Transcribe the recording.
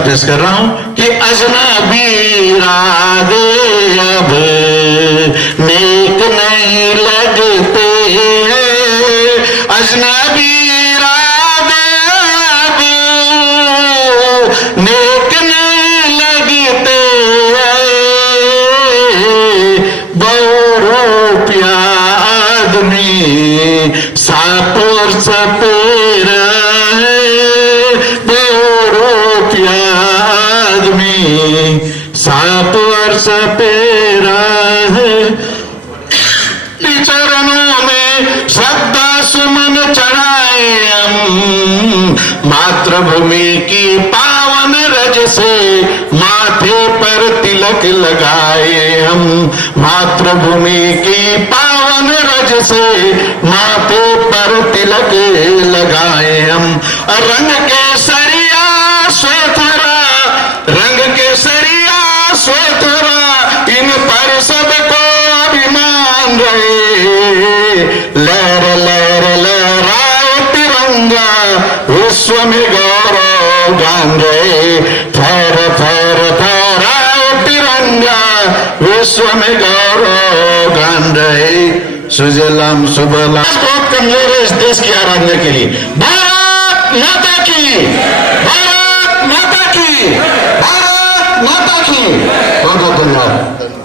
पेश कर रहा हूं कि अजनबी इरादे अब नेक नहीं लगते हैं, अजनबी इरादे अब नेक नहीं लगते हैं, बहु प्याद में साप और सपेरा सांप और सपेरा है, चरणों में श्रद्धा सुमन चढ़ाए हम, मातृभूमि की पावन रज से माथे पर तिलक लगाए हम, मातृभूमि की पावन रज से माथे पर तिलक लगाए हम। रंग केसरिया श्वेतरा, रंग केसरिया श्वेतरा, इन पर सबको अभिमान रहे, लहर लहर लहराए तिरंगा विश्व में गौरव गान रहे, फहर फहर फहराए तिरंगा विश्व में गौरव गान रहे, सुजलाम सुबलाम। बहुत कमजोर है इस देश की आराधना के लिए। भारत माता की, भारत माता की, भारत माता की। बहुत बहुत धन्यवाद।